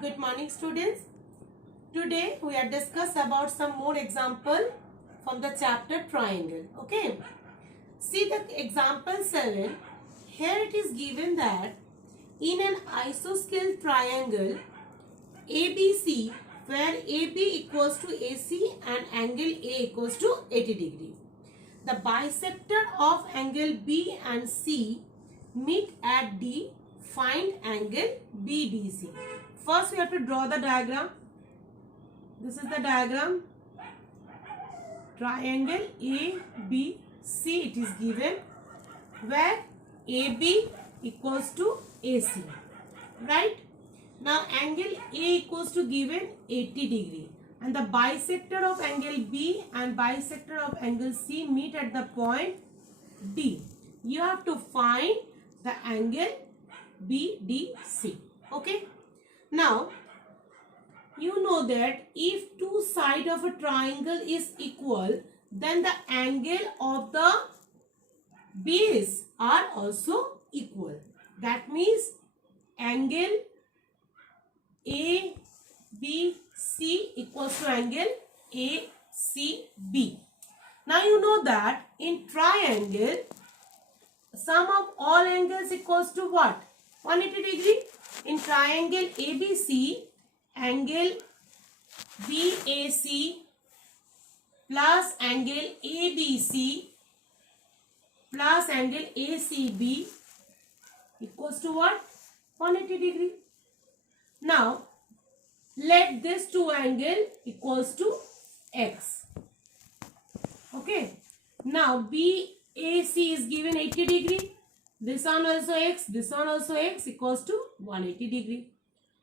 Good morning, students. Today we are discuss about some more example from the chapter triangle. Okay. See the example 7. Here it is given that in an isosceles triangle ABC where AB equals to AC and angle A equals to 80 degree. The bisector of angle B and C meet at D. Find angle BDC. First we have to draw the diagram. This is the diagram. Triangle ABC it is given where AB equals to AC. Right? Now angle A equals to given 80 degree. And the bisector of angle B and bisector of angle C meet at the point D. You have to find the angle BDC. Okay. Now, you know that if two sides of a triangle is equal, then the angle of the base are also equal. That means angle ABC equals to angle ACB. Now you know that in triangle, sum of all angles equals to what? 180 degree. In triangle ABC, angle BAC plus angle ABC plus angle ACB equals to what? 180 degree. Now, let this two angle equals to X. Okay. Now, BAC is given 80 degree. This one also X, this one also X equals to 180 degree.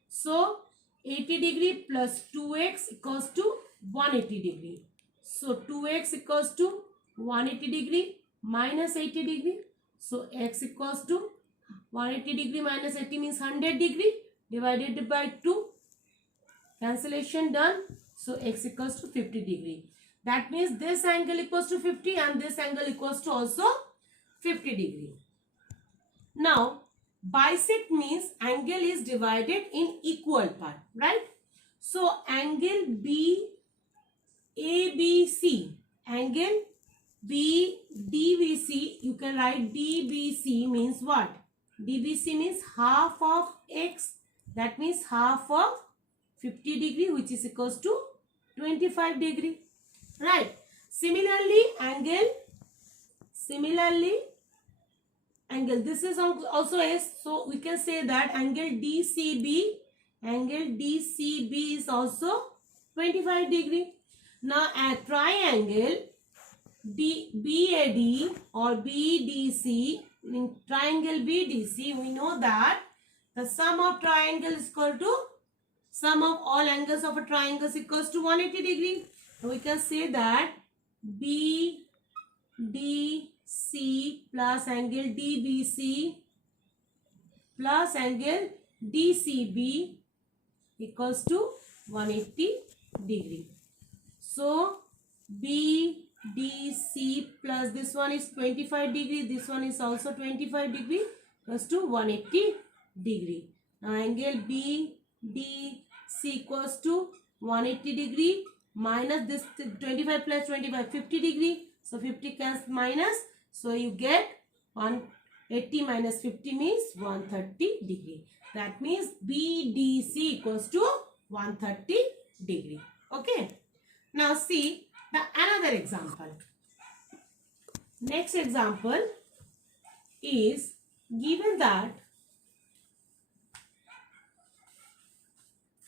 So, 80 degree plus 2X equals to 180 degree. So, 2X equals to 180 degree minus 80 degree. So, X equals to 180 degree minus 80 means 100 degree divided by 2. Cancellation done. So, X equals to 50 degree. That means this angle equals to 50 and this angle equals to also 50 degree. Now, bisect means angle is divided in equal part, right? So, angle BABC, angle BDBC, you can write DBC means what? DBC means half of X, that means half of 50 degree which is equals to 25 degree, right? Similarly, angle this is also S, so we can say that angle DCB is also 25 degree. Now a triangle BAD or BDC, in triangle BDC we know that the sum of triangle is equal to sum of all angles of a triangle is equals to 180 degree. So we can say that BDC plus angle DBC plus angle DCB equals to 180 degree. So BDC plus this one is 25 degree, this one is also 25 degree equals to 180 degree. Now angle BDC equals to 180 degree minus this 25 plus 25 50 degree. So 50 cancels minus. So you get 180 minus 50 means 130 degree. That means BDC equals to 130 degree. Okay. Now see the another example. Next example is given that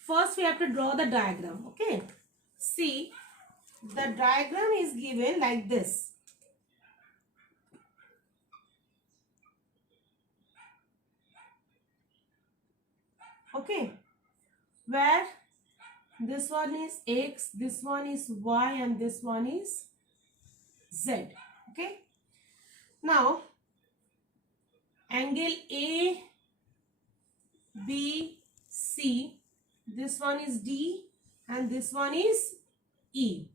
first we have to draw the diagram. Okay. See, the diagram is given like this. Okay. Where this one is X, this one is Y and this one is Z. Okay. Now, angle ABC, this one is D and this one is E.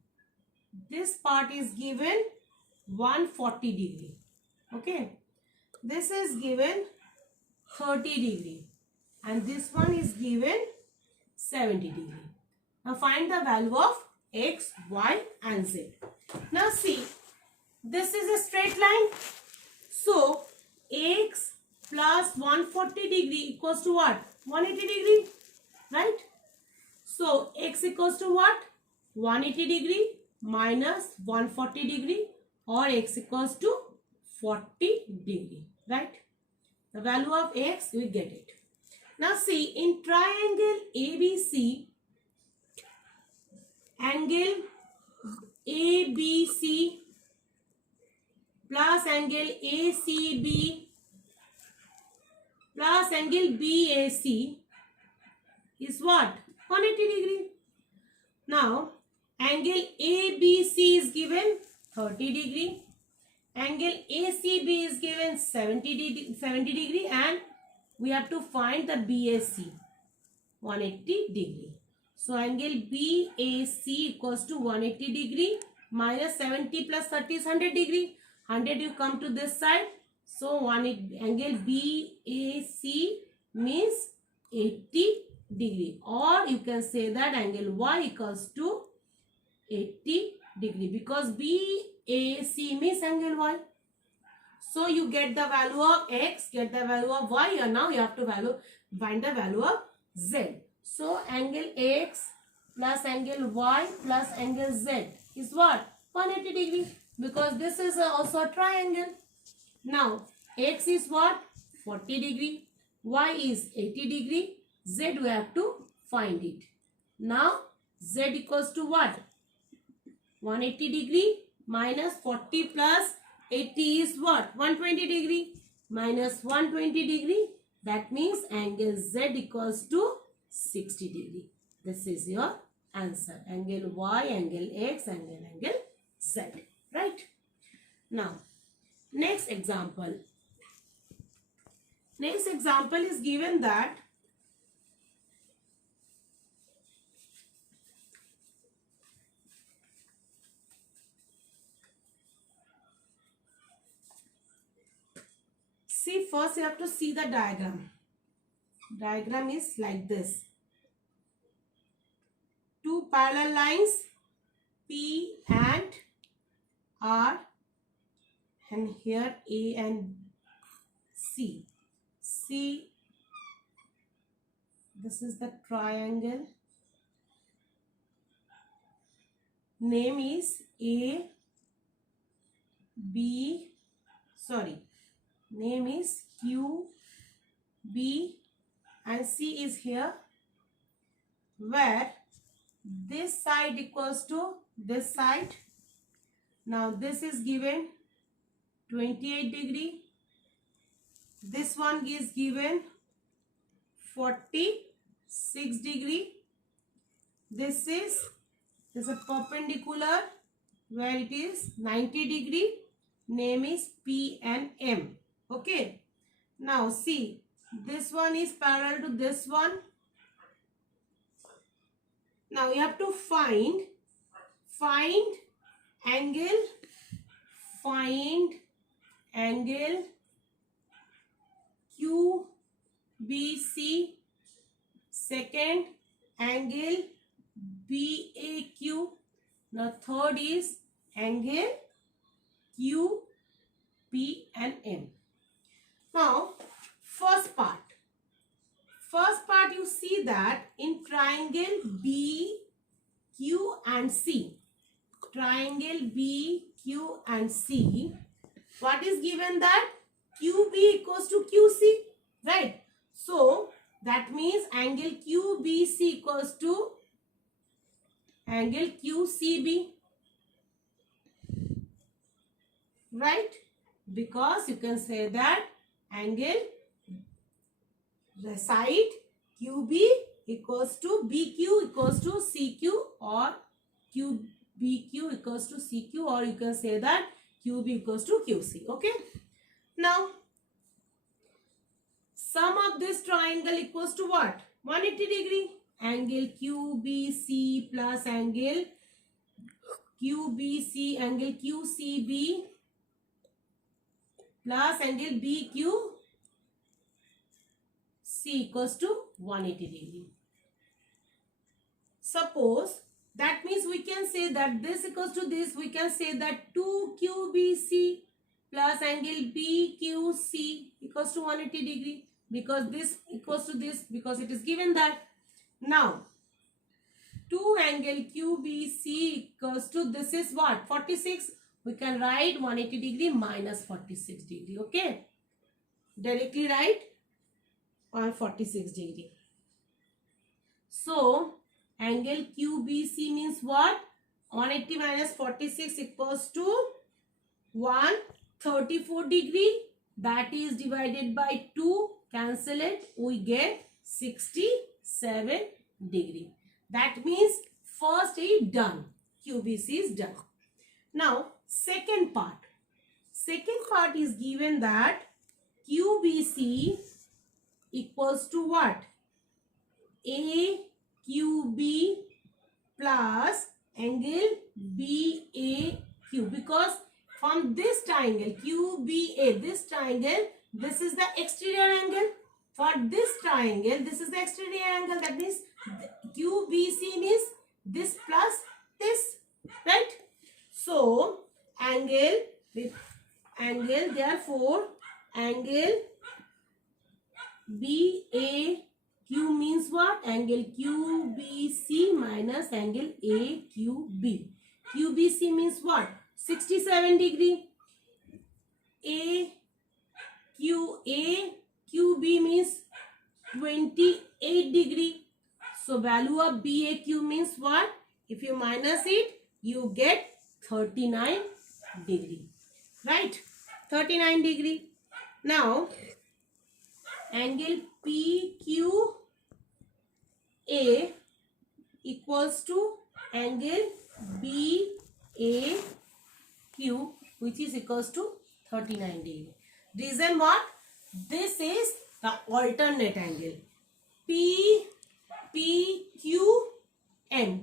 This part is given 140 degree. Okay. This is given 30 degree. And this one is given 70 degree. Now find the value of x, y and z. Now see, this is a straight line. So x plus 140 degree equals to what? 180 degree, right? So x equals to what? 180 degree minus 140 degree, or x equals to 40 degree, right? The value of x, we get it. Now see, in triangle ABC, angle ABC plus angle ACB plus angle BAC is what? 180 degree. Now, angle ABC is given 30 degree. Angle ACB is given 70 degree, and we have to find the BAC, 180 degree. So angle BAC equals to 180 degree minus 70 plus 30 is 100 degree. 100 you come to this side. So angle BAC means 80 degree, or you can say that angle Y equals to 80 degree, because BAC means angle Y. So you get the value of x, get the value of y, and now you have to find the value of z. So angle x plus angle y plus angle z is what? 180 degree, because this is also a triangle. Now x is what? 40 degree, y is 80 degree, z we have to find it. Now z equals to what? 180 degree minus 40 plus 80 is what? 120 degree minus 120 degree. That means angle z equals to 60 degree. This is your answer. Angle y, angle x, angle z. Right? Now, next example. Next example is given that see, first you have to see the diagram. Diagram is like this. Two parallel lines P and R, and here A and C. See, this is the triangle. Name is A, B, name is Q, B and C is here, where this side equals to this side. Now this is given 28 degree. This one is given 46 degree. This is a perpendicular where it is 90 degree. Name is P and M. Okay. Now see, this one is parallel to this one. Now you have to find angle QBC, second angle BAQ. Now third is angle QP and M. Now first part you see that in triangle BQ and C, what is given? That QB equals to QC, right? So that means angle QBC equals to angle QCB, right? Because you can say that angle, the side QB equals to BQ equals to CQ, or QBQ equals to CQ, or you can say that QB equals to QC. Okay. Now, sum of this triangle equals to what? 180 degree. Angle QBC plus angle QBC, angle QCB plus angle BQC equals to 180 degree. suppose that means we can say that this equals to this. We can say that 2QBC plus angle BQC equals to 180 degree, because this equals to this, because it is given that. Now 2 angle QBC equals to, this is what, 46. We can write 180 degree minus 46 degree. Okay, directly write 146 degree. So angle QBC means what? 180 minus 46 equals to 134 degree. That is divided by 2. Cancel it. We get 67 degree. That means first is done. QBC is done. Now second part. Second part is given that QBC equals to what? AQB plus angle BAQ, because from this triangle QBA, this triangle, this is the exterior angle. For this triangle, this is the exterior angle. That means QBC means this plus this, right? So angle with angle, therefore angle BAQ means what? Angle QBC minus angle AQB. QBC means what? 67 degree. QB means 28 degree. So value of BAQ means what? If you minus it, you get 39 degree. Right? 39 degree. Now angle PQA equals to angle BAQ, which is equals to 39 degree. Reason what? This is the alternate angle. PQM.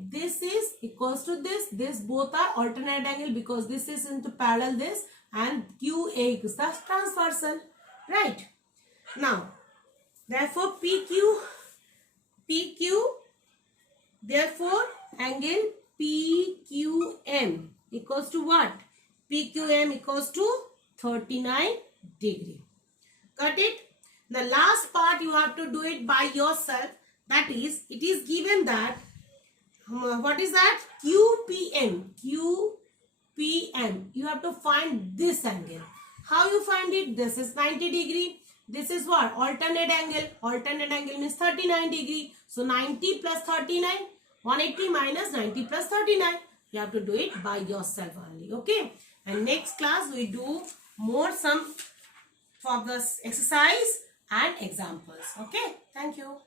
This is equals to this. This both are alternate angle because this is into parallel this, and QA is the transversal. Right? Now, therefore PQ, therefore angle PQM equals to what? PQM equals to 39 degree. Got it? The last part you have to do it by yourself. That is, it is given that, what is that? QPM. You have to find this angle. How you find it? This is 90 degree. This is what? Alternate angle. Alternate angle means 39 degree. So 90 plus 39. 180 minus 90 plus 39. You have to do it by yourself only. Okay. And next class we do more some for this exercise and examples. Okay. Thank you.